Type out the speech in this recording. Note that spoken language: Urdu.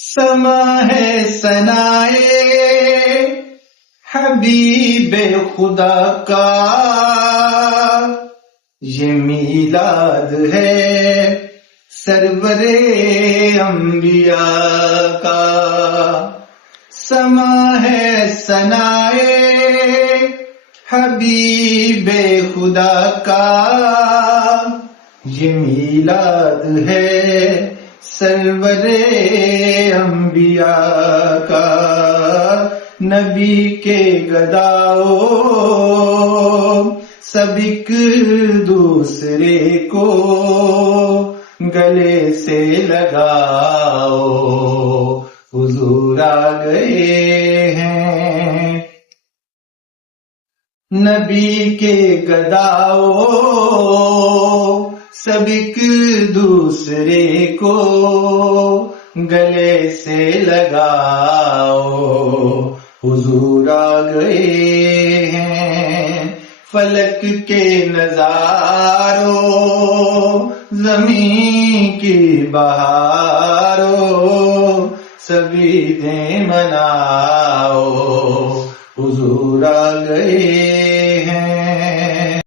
سما ہے ثنائے حبیب خدا کا، یہ میلاد ہے سرور انبیاء کا۔ سما ہے ثنائے حبیب خدا کا، یہ میلاد ہے سرور انبیاء کا۔ نبی کے گداؤ سب ایک دوسرے کو گلے سے لگاؤ، حضور آ گئے ہیں۔ نبی کے گداؤ سب ایک دوسرے کو گلے سے لگاؤ، حضور آ گئے ہیں۔ فلک کے نظاروں، زمین کی بہاروں، سبھی دے مناؤ، حضور آ گئے